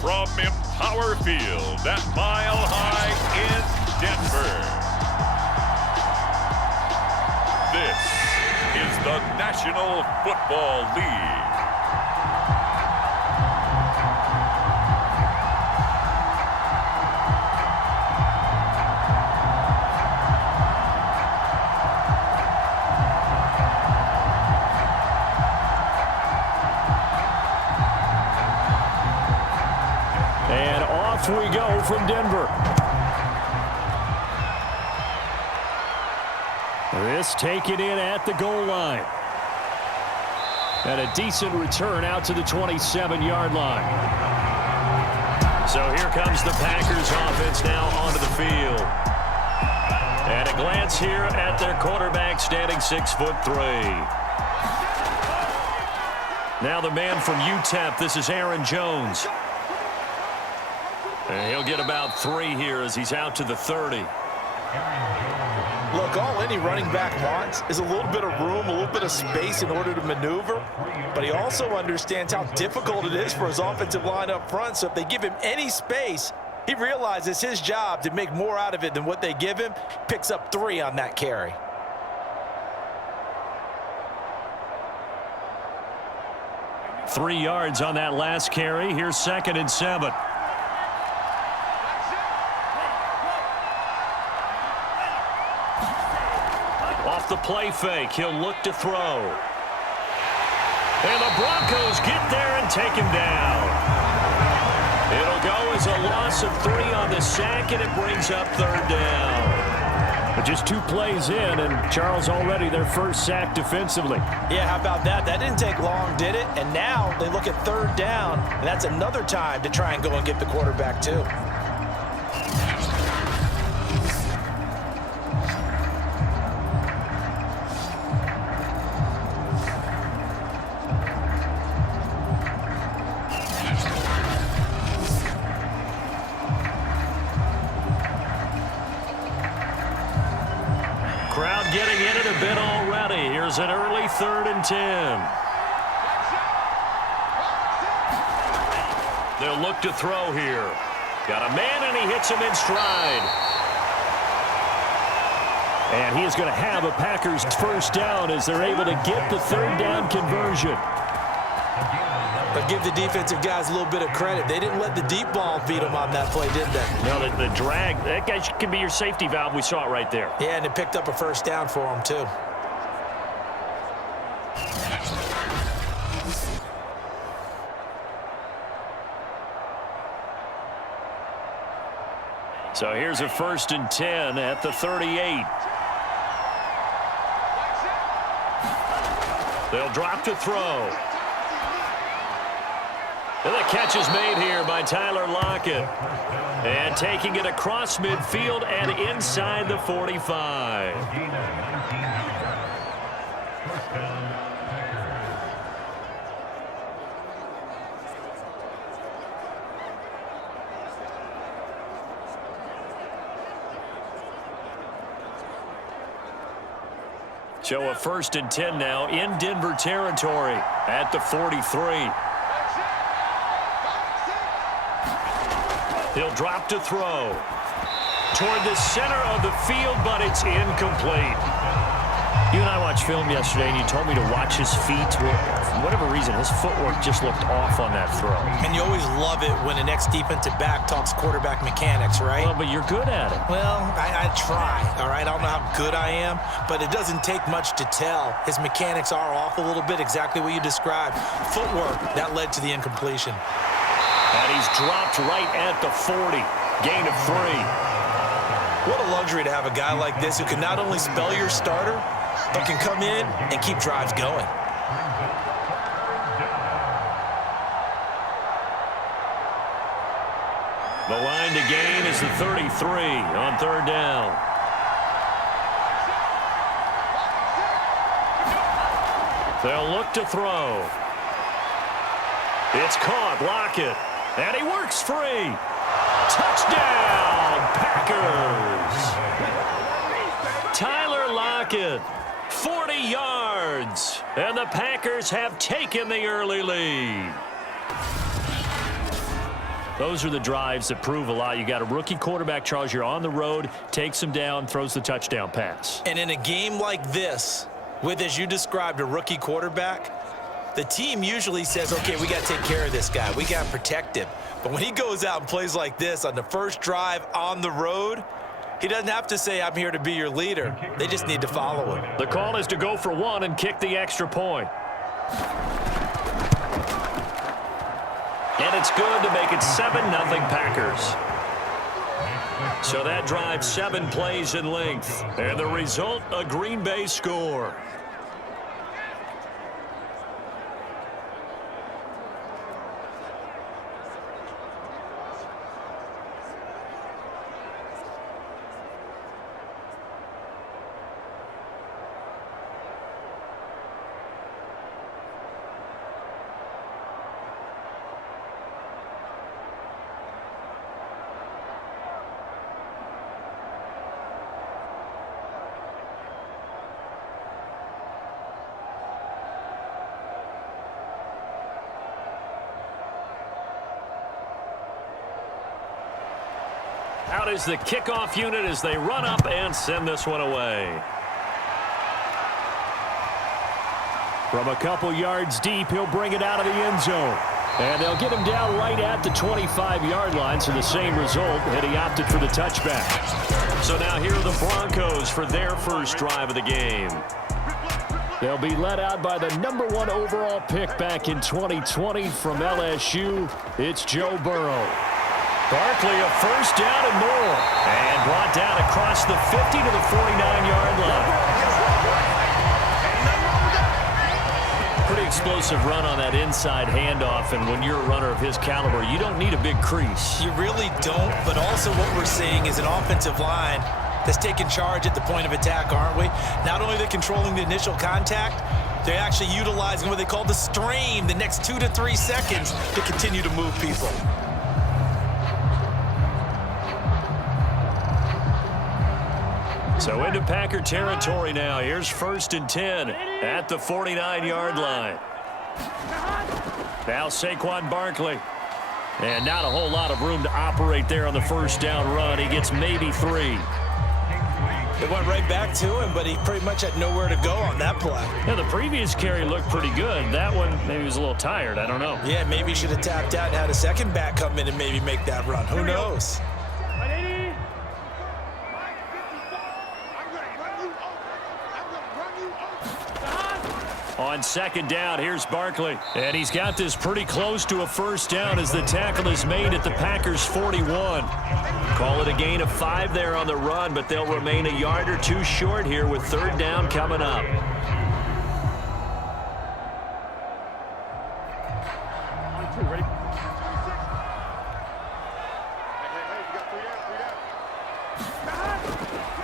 from Empower Field at Mile High in Denver. This is the National Football League. And off we go from Denver. This taken in at the goal line. And a decent return out to the 27-yard line. So here comes the Packers offense now onto the field. And a glance here at their quarterback standing 6'3". Now the man from UTEP, this is Aaron Jones. And he'll get about 3 here as he's out to the 30. Look, all any running back wants is a little bit of room, a little bit of space in order to maneuver. But he also understands how difficult it is for his offensive line up front. So if they give him any space, he realizes his job to make more out of it than what they give him. Picks up 3 on that carry. Three yards on that last carry. Here's 2nd and 7. Off the play fake, he'll look to throw. And the Broncos get there and take him down. It'll go as a loss of 3 on the sack, and it brings up 3rd down. But just 2 plays in, and Charles already their first sack defensively. Yeah, how about that? That didn't take long, did it? And now they look at 3rd down, and that's another time to try and go and get the quarterback too. Crowd getting in it a bit already. Here's an early 3rd and 10. They'll look to throw here. Got a man, and he hits him in stride. And he is going to have a Packers first down as they're able to get the 3rd down conversion. But give the defensive guys a little bit of credit. They didn't let the deep ball beat them on that play, did they? No, the drag, that guy can be your safety valve. We saw it right there. Yeah, and it picked up a first down for them, too. So here's a 1st and 10 at the 38. They'll drop to throw. And the catch is made here by Tyler Lockett. And taking it across midfield and inside the 45. So a 1st and 10 now in Denver territory at the 43. He'll drop to throw toward the center of the field, but it's incomplete. You and I watched film yesterday, and you told me to watch his feet. Well, for whatever reason, his footwork just looked off on that throw. And you always love it when an ex-defensive back talks quarterback mechanics, right? Well, but you're good at it. Well, I try, all right? I don't know how good I am, but it doesn't take much to tell. His mechanics are off a little bit, exactly what you described. Footwork, that led to the incompletion. And he's dropped right at the 40. Gain of 3. What a luxury to have a guy like this who can not only spell your starter, but can come in and keep drives going. The line to gain is the 33 on 3rd down. They'll look to throw. It's caught. Lockett. And he works free. Touchdown, Packers. Tyler Lockett, 40 yards. And the Packers have taken the early lead. Those are the drives that prove a lot. You got a rookie quarterback, Charles. You're on the road, takes him down, throws the touchdown pass. And in a game like this, with, as you described, a rookie quarterback, the team usually says, okay, we got to take care of this guy. We got to protect him. But when he goes out and plays like this on the first drive on the road, he doesn't have to say, I'm here to be your leader. They just need to follow him. The call is to go for one and kick the extra point. And it's good to make it 7-0 Packers. So that drives 7 plays in length. And the result, a Green Bay score. Out is the kickoff unit as they run up and send this one away. From a couple yards deep, he'll bring it out of the end zone. And they'll get him down right at the 25-yard line, so the same result, and he opted for the touchback. So now here are the Broncos for their first drive of the game. They'll be led out by the #1 overall pick back in 2020 from LSU. It's Joe Burrow. Barkley a first down and more. And brought down across the 50 to the 49-yard line. Pretty explosive run on that inside handoff, and when you're a runner of his caliber, you don't need a big crease. You really don't, but also what we're seeing is an offensive line that's taking charge at the point of attack, aren't we? Not only are they controlling the initial contact, they're actually utilizing what they call the strain, the next 2 to 3 seconds to continue to move people. So into Packer territory now. Here's 1st and 10 at the 49-yard line. Now Saquon Barkley. And not a whole lot of room to operate there on the first down run. He gets maybe 3. It went right back to him, but he pretty much had nowhere to go on that play. Yeah, the previous carry looked pretty good. That one, maybe he was a little tired. I don't know. Yeah, maybe he should have tapped out and had a second back come in and maybe make that run. Who knows? On 2nd down, here's Barkley. And he's got this pretty close to a first down as the tackle is made at the Packers' 41. Call it a gain of 5 there on the run, but they'll remain a yard or 2 short here with 3rd down coming up. Ready?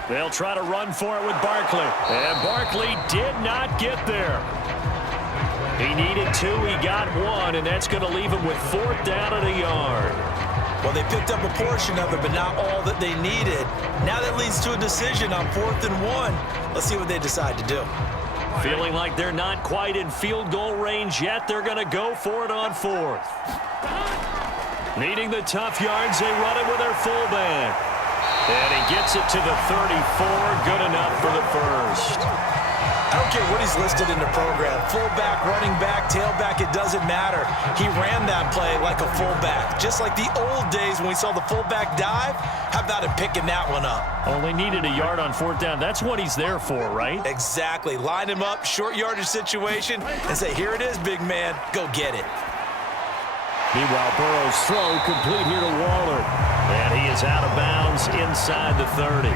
They'll try to run for it with Barkley. And Barkley did not get there. He needed 2, he got 1, and that's going to leave him with 4th down and a yard. Well, they picked up a portion of it, but not all that they needed. Now that leads to a decision on 4th and 1. Let's see what they decide to do. Feeling like they're not quite in field goal range yet, they're going to go for it on 4th. Needing the tough yards, they run it with their fullback. And he gets it to the 34, good enough for the first. I don't care what he's listed in the program. Fullback, running back, tailback, it doesn't matter. He ran that play like a fullback. Just like the old days when we saw the fullback dive. How about him picking that one up? Only needed a yard on 4th down. That's what he's there for, right? Exactly. Line him up, short yardage situation, and say, here it is, big man. Go get it. Meanwhile, Burrow's throw complete here to Waller. And he is out of bounds inside the 30.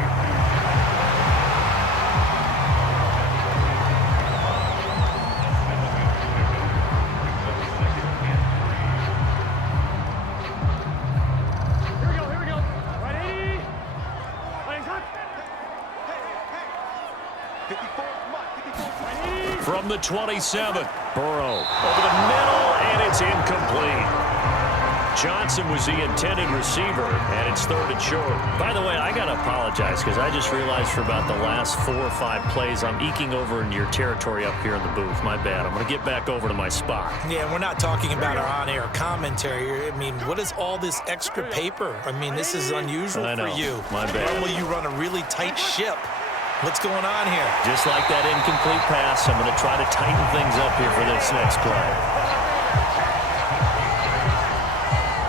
From the 27, Burrow over the middle, and it's incomplete. Johnson was the intended receiver, and it's 3rd and short. By the way, I got to apologize because I just realized for about the last 4 or 5 plays, I'm eking over into your territory up here in the booth. My bad. I'm going to get back over to my spot. Yeah, we're not talking about our on-air commentary. I mean, what is all this extra paper? I mean, this is unusual for you. My bad. Normally you run a really tight ship. What's going on here? Just like that incomplete pass, I'm going to try to tighten things up here for this next play.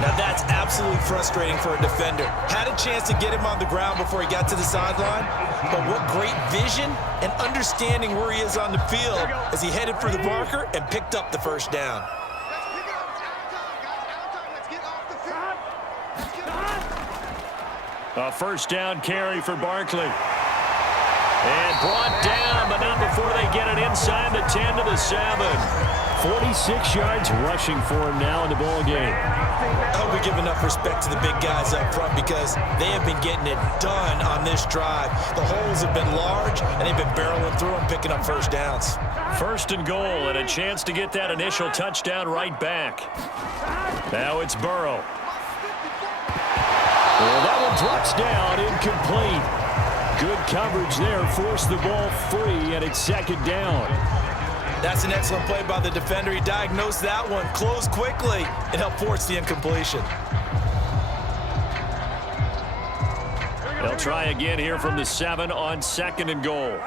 Now that's absolutely frustrating for a defender. Had a chance to get him on the ground before he got to the sideline, but what great vision and understanding where he is on the field as he headed for the marker and picked up the first down. A first down carry for Barkley. And brought down, but not before they get it inside the 10 to the 7. 46 yards rushing for him now in the ball game. I hope we give enough respect to the big guys up front because they have been getting it done on this drive. The holes have been large, and they've been barreling through them, picking up first downs. 1st and goal, and a chance to get that initial touchdown right back. Now it's Burrow. Well, that one drops down, incomplete. Good coverage there, forced the ball free, and it's 2nd down. That's an excellent play by the defender. He diagnosed that one, closed quickly, and helped force the incompletion. They'll try again here from the 7 on 2nd and goal.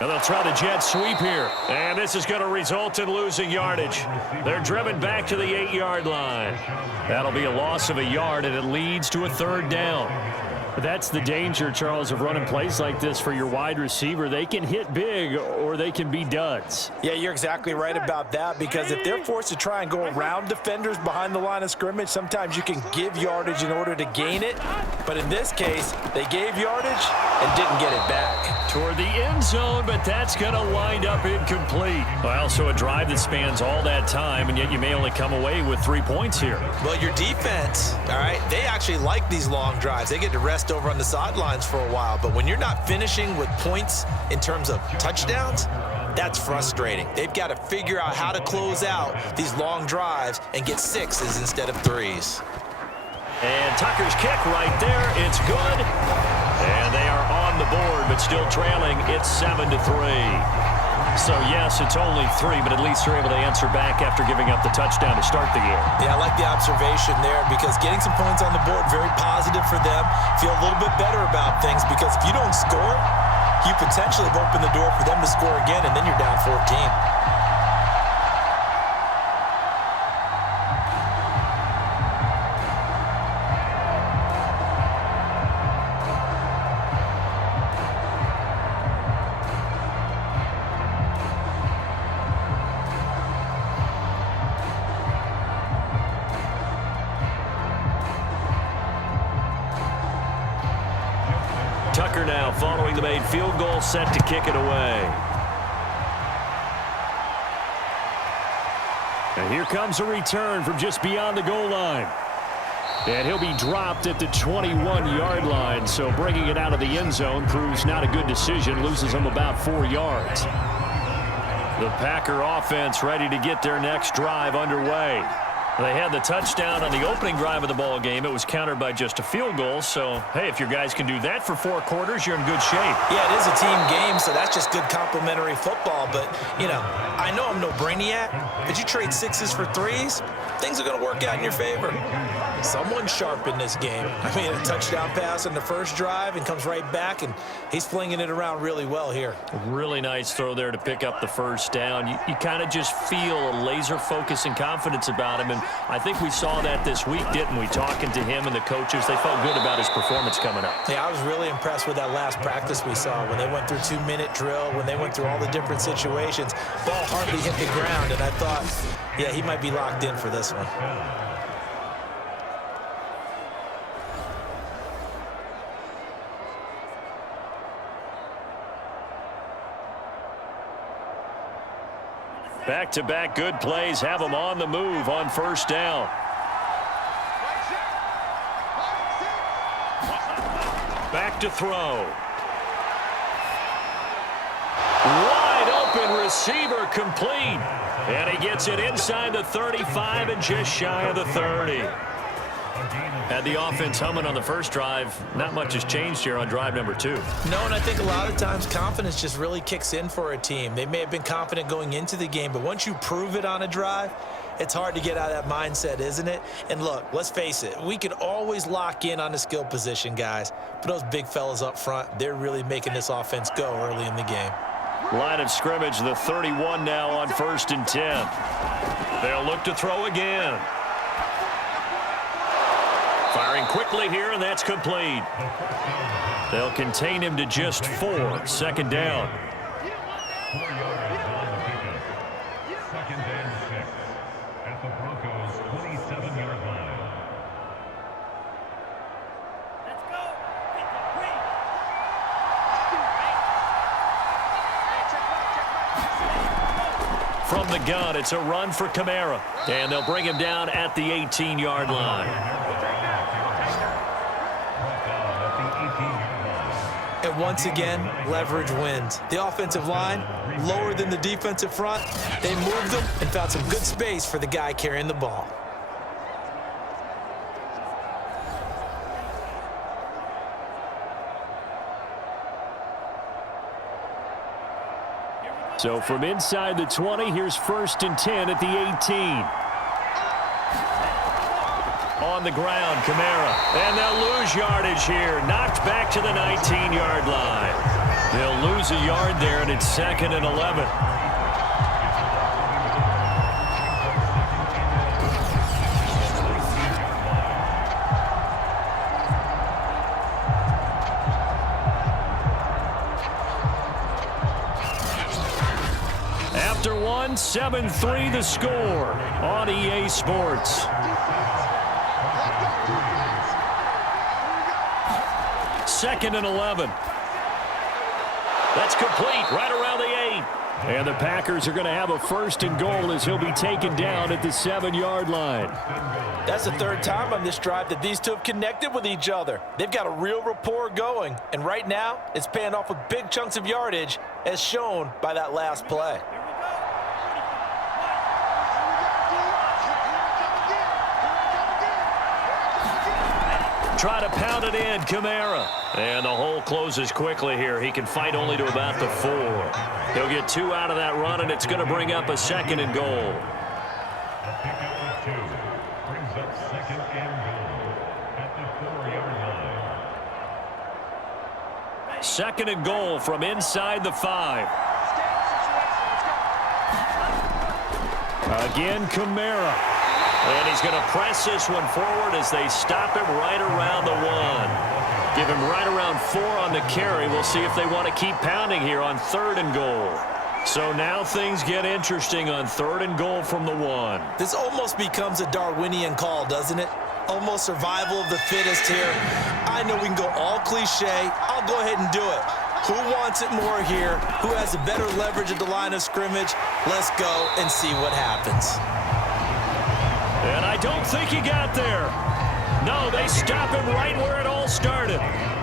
And they'll try the jet sweep here. And this is going to result in losing yardage. They're driven back to the 8-yard line. That'll be a loss of a yard, and it leads to a 3rd down. That's the danger, Charles, of running plays like this for your wide receiver. They can hit big or they can be duds. Yeah, you're exactly right about that because if they're forced to try and go around defenders behind the line of scrimmage, sometimes you can give yardage in order to gain it. But in this case, they gave yardage and didn't get it back. Toward the end zone, but that's going to wind up incomplete. Well, so a drive that spans all that time, and yet you may only come away with 3 points here. Well, your defense, all right, they actually like these long drives. They get to rest over on the sidelines for a while, but when you're not finishing with points in terms of touchdowns, that's frustrating. They've got to figure out how to close out these long drives and get 6s instead of 3s. And Tucker's kick right there. It's good. And they are on the board, but still trailing. It's 7-3. So, yes, it's only 3, but at least they're able to answer back after giving up the touchdown to start the game. Yeah, I like the observation there because getting some points on the board, very positive for them. Feel a little bit better about things because if you don't score, you potentially have opened the door for them to score again, and then you're down 14. Tucker now following the made field goal, set to kick it away. And here comes a return from just beyond the goal line. And he'll be dropped at the 21-yard line, so bringing it out of the end zone proves not a good decision, loses him about 4 yards. The Packer offense ready to get their next drive underway. They had the touchdown on the opening drive of the ball game. It was countered by just a field goal. So, hey, if your guys can do that for 4 quarters, you're in good shape. Yeah, it is a team game, so that's just good complimentary football. But, you know, I know I'm no brainiac, but you trade 6s for 3s, things are going to work out in your favor. Someone's sharp in this game. I mean, a touchdown pass on the first drive and comes right back, and he's flinging it around really well here. Really nice throw there to pick up the first down. You kind of just feel a laser focus and confidence about him, and I think we saw that this week, didn't we? Talking to him and the coaches, they felt good about his performance coming up. Yeah, I was really impressed with that last practice we saw when they went through 2-minute drill, when they went through all the different situations. Ball hardly hit the ground, and I thought, yeah, he might be locked in for this one. Back-to-back good plays have them on the move on first down. Back to throw. Wide open Receiver complete. And he gets it inside the 35 and just shy of the 30. Had the offense humming on the first drive. Not much has changed here on drive number 2. No, and I think a lot of times confidence just really kicks in for a team. They may have been confident going into the game, but once you prove it on a drive, it's hard to get out of that mindset, isn't it? And look, let's face it, we can always lock in on the skill position, guys. But those big fellas up front, they're really making this offense go early in the game. Line of scrimmage, the 31 now on 1st and 10. They'll look to throw again. Firing quickly here, and that's complete. They'll contain him to just 4. 2nd down. Second and 6 at the Broncos' 27-yard line. Let's go. From the gun, it's a run for Kamara. And they'll bring him down at the 18-yard line. And once again, leverage wins. The offensive line, lower than the defensive front. They moved them and found some good space for the guy carrying the ball. So from inside the 20, here's 1st and 10 at the 18. On the ground, Kamara. And they'll lose yardage here. Knocked back to the 19-yard line. They'll lose a yard there, and it's 2nd and 11. After one, 7-3 the score on EA Sports. 2nd and 11. That's complete right around the 8. And the Packers are going to have a 1st and goal as he'll be taken down at the 7-yard line. That's the 3rd time on this drive that these two have connected with each other. They've got a real rapport going. And right now, it's paying off with big chunks of yardage as shown by that last play. Try to pound it in, Kamara. And the hole closes quickly here. He can fight only to about the 4. He'll get 2 out of that run, and it's going to bring up a 2nd and goal. A pickup of 2 brings up 2nd and goal at the 4-yard line. 2nd and goal from inside the 5. Again, Kamara. And he's going to press this one forward as they stop him right around the 1. Give him right around 4 on the carry. We'll see if they want to keep pounding here on 3rd and goal. So now things get interesting on 3rd and goal from the 1. This almost becomes a Darwinian call, doesn't it? Almost survival of the fittest here. I know we can go all cliche. I'll go ahead and do it. Who wants it more here? Who has a better leverage at the line of scrimmage? Let's go and see what happens. And I don't think he got there. No, they stop him right where it all started.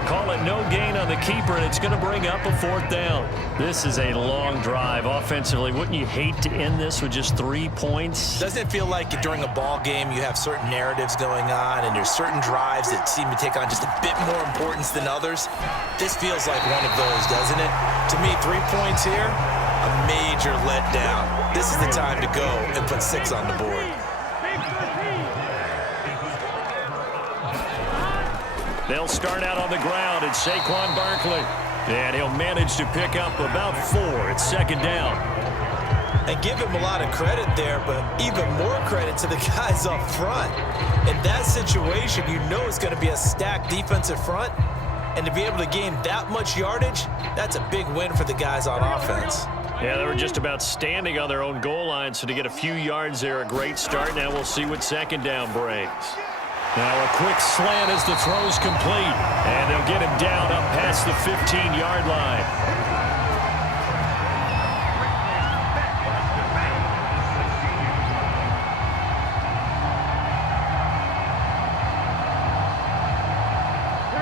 Call it no gain on the keeper, and it's going to bring up a 4th down. This is a long drive offensively. Wouldn't you hate to end this with just 3 points? Doesn't it feel like during a ball game you have certain narratives going on and there's certain drives that seem to take on just a bit more importance than others? This feels like one of those, doesn't it? To me, 3 points here, a major letdown. This is the time to go and put 6 on the board. They'll start out on the ground. It's Saquon Barkley. And he'll manage to pick up about 4. It's 2nd down. And give him a lot of credit there, but even more credit to the guys up front. In that situation, you know it's going to be a stacked defensive front. And to be able to gain that much yardage, that's a big win for the guys on offense. Yeah, they were just about standing on their own goal line, so to get a few yards there, a great start. Now we'll see what 2nd down brings. Now a quick slant as the throw's complete. And they'll get him down up past the 15-yard line.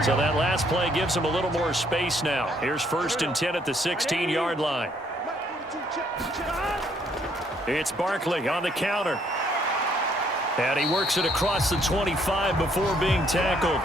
So that last play gives him a little more space now. Here's 1st and 10 at the 16-yard line. It's Barkley on the counter. And he works it across the 25 before being tackled.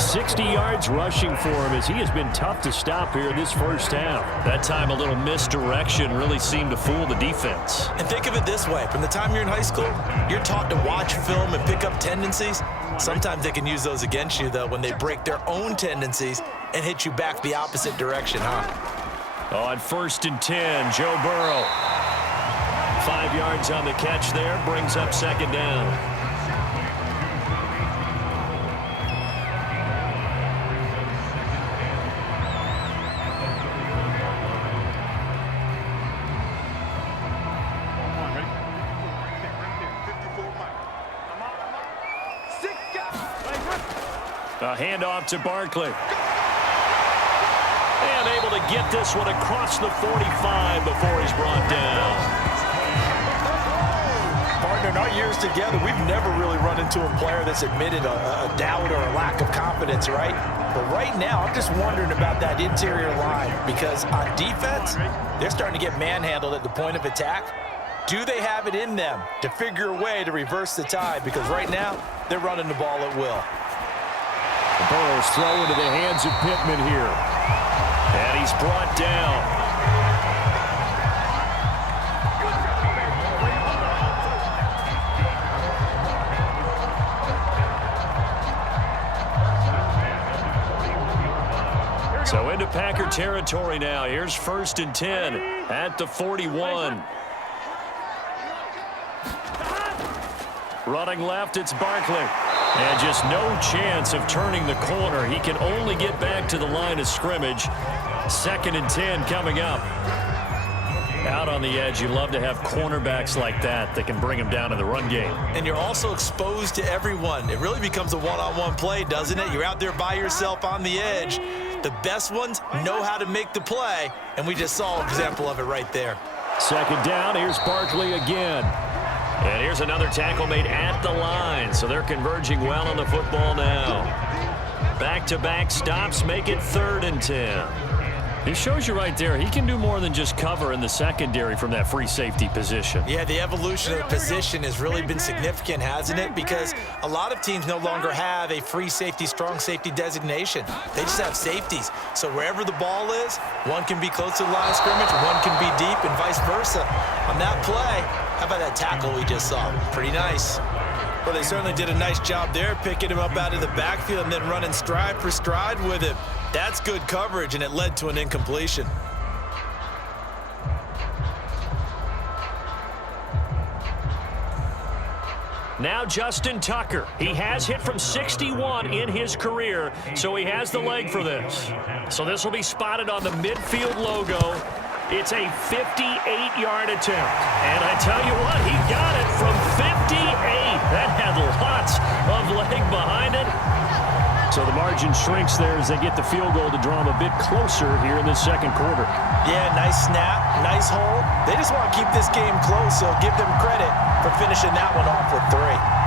60 yards rushing for him as he has been tough to stop here this first half. That time a little misdirection really seemed to fool the defense. And think of it this way. From the time you're in high school, you're taught to watch film and pick up tendencies. Sometimes they can use those against you, though, when they break their own tendencies and hit you back the opposite direction, huh? On 1st and 10, Joe Burrow. 5 yards on the catch there, brings up 2nd down. A handoff to Barkley. And able to get this one across the 45 before he's brought down. Partner, in our years together, we've never really run into a player that's admitted a doubt or a lack of confidence, right? But right now, I'm just wondering about that interior line because on defense, they're starting to get manhandled at the point of attack. Do they have it in them to figure a way to reverse the tide? Because right now, they're running the ball at will. Burrow's throw into the hands of Pittman here. And he's brought down. So into Packer territory now. Here's 1st and 10 at the 41. Running left, it's Barkley. And just no chance of turning the corner. He can only get back to the line of scrimmage. 2nd and 10 coming up. Out on the edge, you love to have cornerbacks like that can bring him down in the run game. And you're also exposed to everyone. It really becomes a one-on-one play, doesn't it? You're out there by yourself on the edge. The best ones know how to make the play, and we just saw an example of it right there. 2nd down, here's Barkley again. And here's another tackle made at the line, so they're converging well on the football now. Back-to-back stops make it 3rd and 10. He shows you right there, he can do more than just cover in the secondary from that free safety position. Yeah, the evolution of the position has really been significant, hasn't it? Because a lot of teams no longer have a free safety, strong safety designation. They just have safeties. So wherever the ball is, one can be close to the line of scrimmage, one can be deep, and vice versa. On that play, how about that tackle we just saw? Pretty nice. Well, they certainly did a nice job there, picking him up out of the backfield and then running stride for stride with him. That's good coverage, and it led to an incompletion. Now Justin Tucker. He has hit from 61 in his career, so he has the leg for this. So this will be spotted on the midfield logo. It's a 58-yard attempt. And I tell you what, he got it from 58. That had lots of leg behind it. So the margin shrinks there as they get the field goal to draw them a bit closer here in the 2nd quarter. Yeah, nice snap, nice hold. They just want to keep this game close, so give them credit for finishing that one off with 3.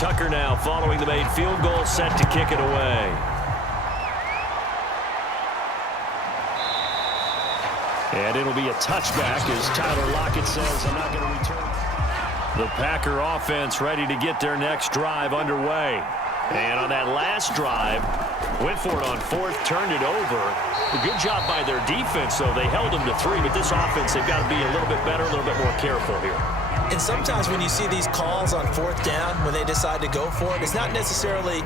Tucker now following the made field goal, set to kick it away. And it'll be a touchback as Tyler Lockett says, I'm not going to return. The Packer offense ready to get their next drive underway. And on that last drive, went for it on 4th, turned it over. A good job by their defense, though. They held them to 3, but this offense, they've got to be a little bit better, a little bit more careful here. And sometimes when you see these calls on 4th down, when they decide to go for it, it's not necessarily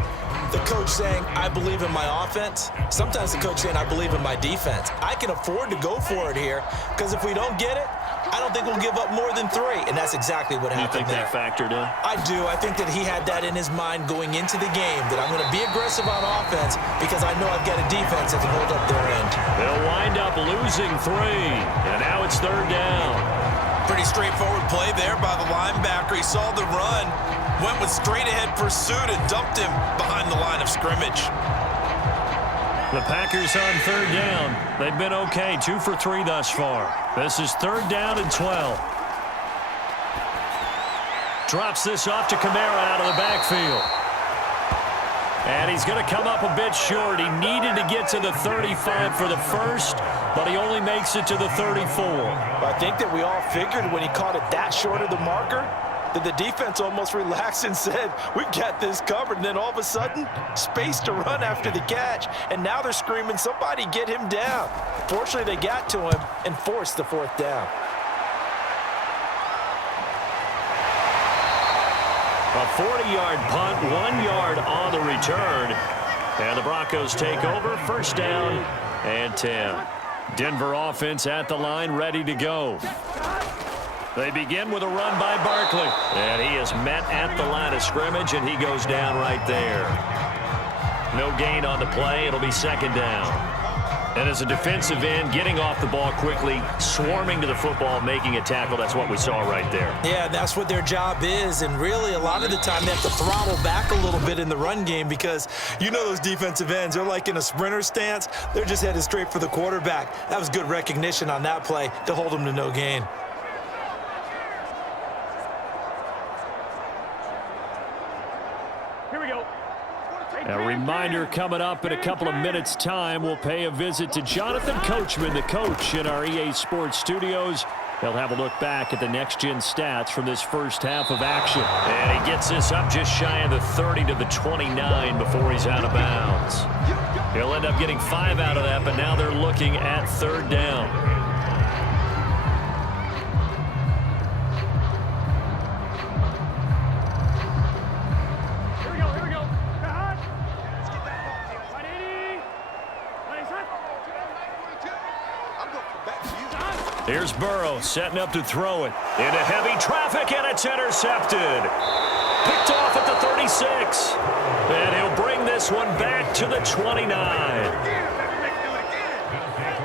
the coach saying, I believe in my offense. Sometimes the coach saying, I believe in my defense. I can afford to go for it here because if we don't get it, I don't think we'll give up more than 3. And that's exactly what happened there. You think that factored in? I do. I think that he had that in his mind going into the game, that I'm going to be aggressive on offense because I know I've got a defense that can hold up their end. They'll wind up losing 3. And now it's 3rd down. Pretty straightforward play there by the linebacker. He saw the run, went with straight-ahead pursuit, and dumped him behind the line of scrimmage. The Packers on third down. They've been okay, 2 for 3 thus far. This is third down and 12. Drops this off to Kamara out of the backfield. And he's going to come up a bit short. He needed to get to the 35 for the first, but he only makes it to the 34. I think that we all figured when he caught it that short of the marker, that the defense almost relaxed and said, we've got this covered. And then all of a sudden, space to run after the catch. And now they're screaming, somebody get him down. Fortunately, they got to him and forced the fourth down. A 40-yard punt, 1 yard on the return. And the Broncos take over, first down and 10. Denver offense at the line, ready to go. They begin with a run by Barkley. And he is met at the line of scrimmage, and he goes down right there. No gain on the play. It'll be second down. And as a defensive end, getting off the ball quickly, swarming to the football, making a tackle, that's what we saw right there. Yeah, that's what their job is. And really, a lot of the time, they have to throttle back a little bit in the run game because you know those defensive ends, they're like in a sprinter stance. They're just headed straight for the quarterback. That was good recognition on that play to hold them to no gain. A reminder coming up in a couple of minutes' time, we'll pay a visit to Jonathan Coachman, the coach in our EA Sports studios. He'll have a look back at the next-gen stats from this first half of action. And he gets this up just shy of the 30 to the 29 before he's out of bounds. He'll end up getting 5 out of that, but now they're looking at third down. Here's Burrow setting up to throw it. Into heavy traffic, and it's intercepted. Picked off at the 36. And he'll bring this one back to the 29.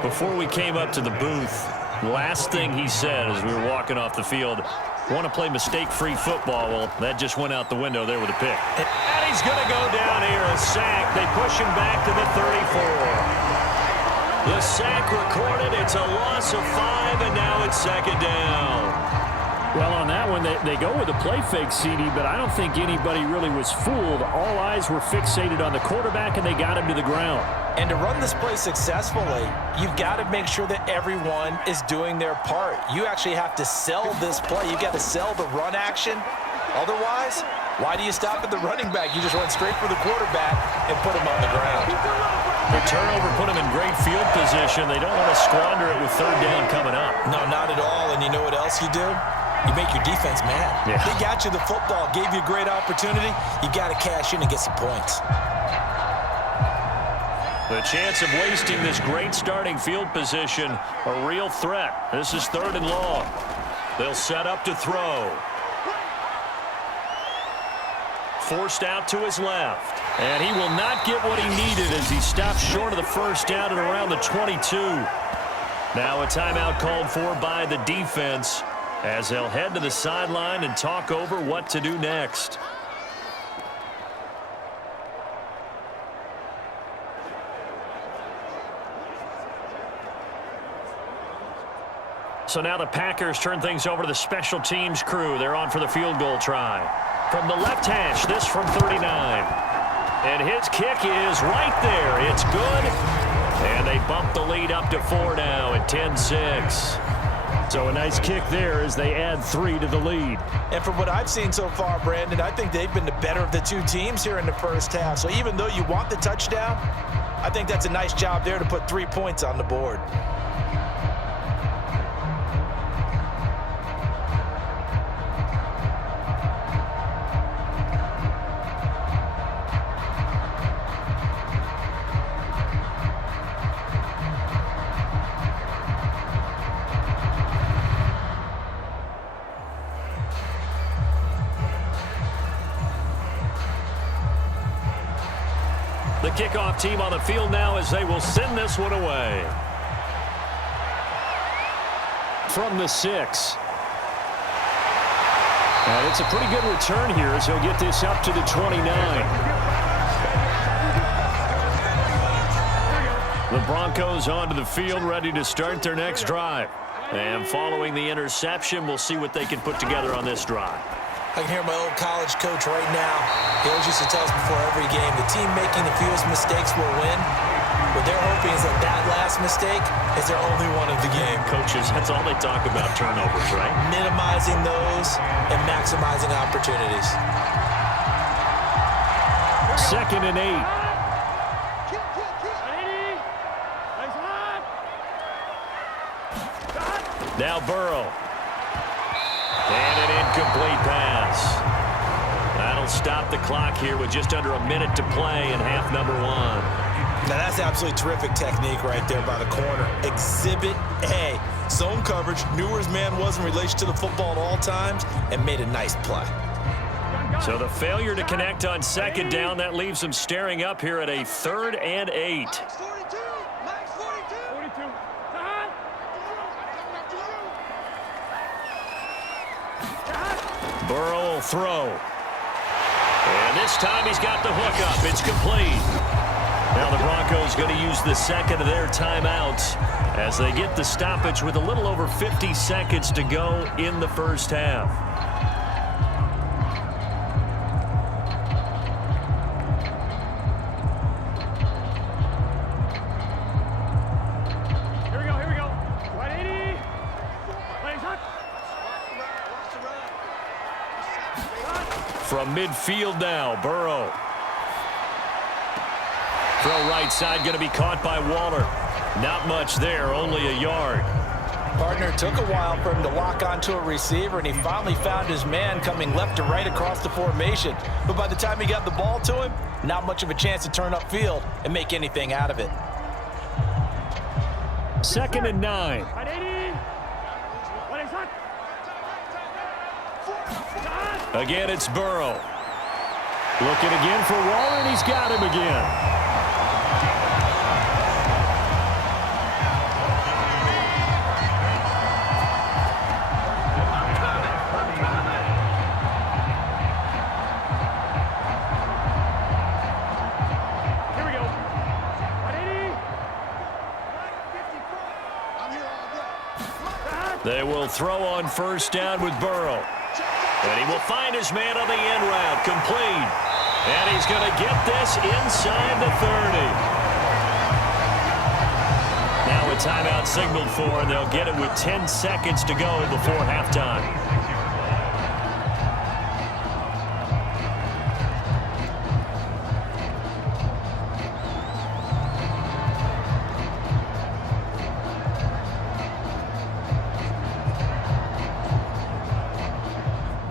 Before we came up to the booth, last thing he said as we were walking off the field, want to play mistake-free football. Well, that just went out the window there with a pick. And he's going to go down here, a sack. They push him back to the 34. The sack recorded. It's a loss of 5, and now it's second down. Well, on that one, they go with a play fake, CD, but I don't think anybody really was fooled. All eyes were fixated on the quarterback, and they got him to the ground. And to run this play successfully, you've got to make sure that everyone is doing their part. You actually have to sell this play. You've got to sell the run action. Otherwise, why do you stop at the running back? You just run straight for the quarterback and put him on the ground. The turnover put them in great field position. They don't want to squander it with third down coming up. No, not at all. And you know what else you do? You make your defense mad. Yeah. They got you the football, gave you a great opportunity. You got to cash in and get some points. The chance of wasting this great starting field position, a real threat. This is third and long. They'll set up to throw. Forced out to his left. And he will not get what he needed as he stops short of the first down and around the 22. Now a timeout called for by the defense as they'll head to the sideline and talk over what to do next. So now the Packers turn things over to the special teams crew. They're on for the field goal try. From the left hash, this from 39. And his kick is right there. It's good. And they bump the lead up to 4 now at 10-6. So a nice kick there as they add 3 to the lead. And from what I've seen so far, Brandon, I think they've been the better of the two teams here in the first half. So even though you want the touchdown, I think that's a nice job there to put 3 points on the board. The kickoff team on the field now as they will send this one away. From the 6. And it's a pretty good return here as he'll get this up to the 29. The Broncos onto the field, ready to start their next drive. And following the interception, we'll see what they can put together on this drive. I can hear my old college coach right now. He always used to tell us before every game, the team making the fewest mistakes will win. What they're hoping is that last mistake is their only one of the game. Coaches, that's all they talk about, turnovers, right? Minimizing those and maximizing opportunities. 2nd and 8. Now Burrow. And an incomplete pass. That'll stop the clock here with just under a minute to play in half number 1. Now that's absolutely terrific technique right there by the corner. Exhibit A. Zone coverage, knew where his man was in relation to the football at all times, and made a nice play. So the failure to connect on 2nd down, that leaves him staring up here at a 3rd and 8. Burrow will throw. And this time he's got the hook up. It's complete. Now the Broncos going to use the 2nd of their timeouts as they get the stoppage with a little over 50 seconds to go in the first half. From midfield now, Burrow. Throw right side going to be caught by Waller. Not much there, only a yard. Partner, took a while for him to lock onto a receiver, and he finally found his man coming left to right across the formation. But by the time he got the ball to him, not much of a chance to turn upfield and make anything out of it. 2nd and 9. Again, it's Burrow. Looking again for Waller, and he's got him again. They will throw on 1st down with Burrow. And he will find his man on the end route, complete. And he's going to get this inside the 30. Now a timeout signaled for, and they'll get it with 10 seconds to go before halftime.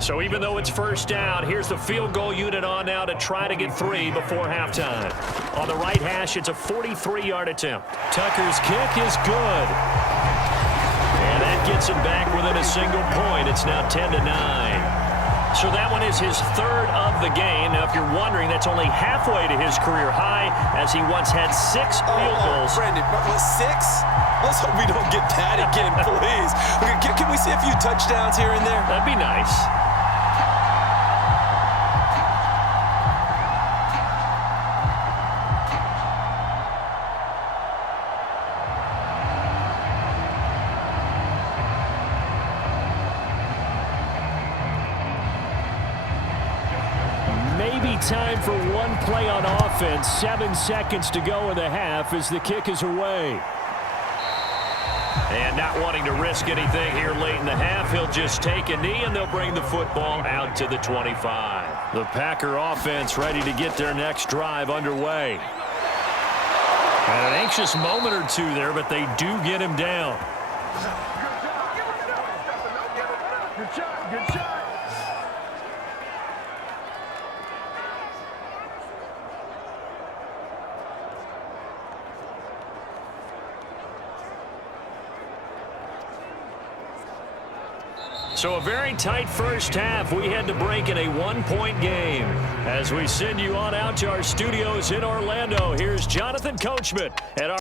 So even though it's 1st down, here's the field goal unit on now to try to get 3 before halftime. On the right hash, it's a 43-yard attempt. Tucker's kick is good. And that gets him back within a single point. It's now 10-9. So that one is his 3rd of the game. Now, if you're wondering, that's only halfway to his career high, as he once had 6 field goals. Brandon, but 6? Let's hope we don't get that again, please. Can we see a few touchdowns here and there? That'd be nice. Time for one play on offense. 7 seconds to go in the half as the kick is away. And not wanting to risk anything here late in the half, he'll just take a knee and they'll bring the football out to the 25. The Packer offense ready to get their next drive underway. And an anxious moment or two there, but they do get him down. Good shot, good shot. So a very tight first half. We had to break in a 1-point game. As we send you on out to our studios in Orlando, here's Jonathan Coachman at our